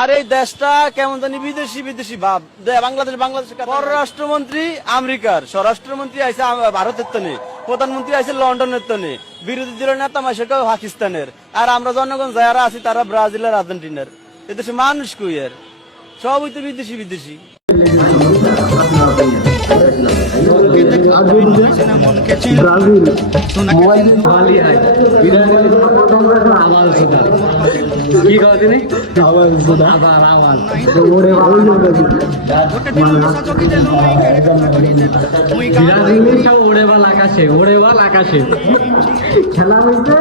আর এই দেশটা কেমন জানি বিদেশি বিদেশি ভাব। বাংলাদেশের পররাষ্ট্রমন্ত্রী আমেরিকার, স্বরাষ্ট্রমন্ত্রী আইসে ভারতের তনে, প্রধানমন্ত্রী আইসে লন্ডনের তনে, বিরোধী দলের নেতা মাসে পাকিস্তানের, আর আমরা জনগণ যারা আছি তারা ব্রাজিল আর আর্জেন্টিনার। এদেশে মানুষ কই আর সবই তো বিদেশি বিদেশি। খেলা হয়েছে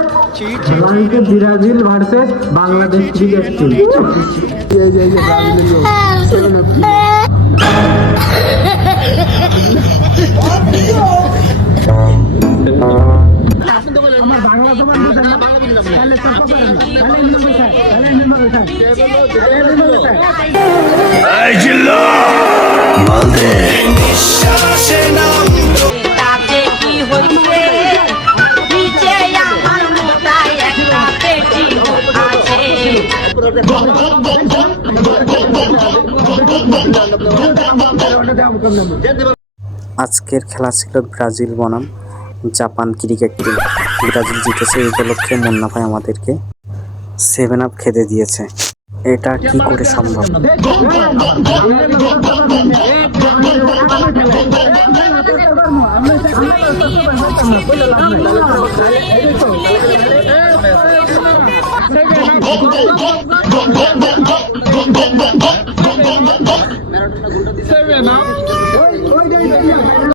Brazil versus Bangladesh cricket team. আজকের খেলা ছিল ব্রাজিল বনাম জাপান ক্রিকেট টিম। ব্রাজিল জিতেছে, এই উপলক্ষে মুন্না ভাই আমাদেরকে 7 আপ খেতে দিয়েছে। এটা কি করে সম্ভব?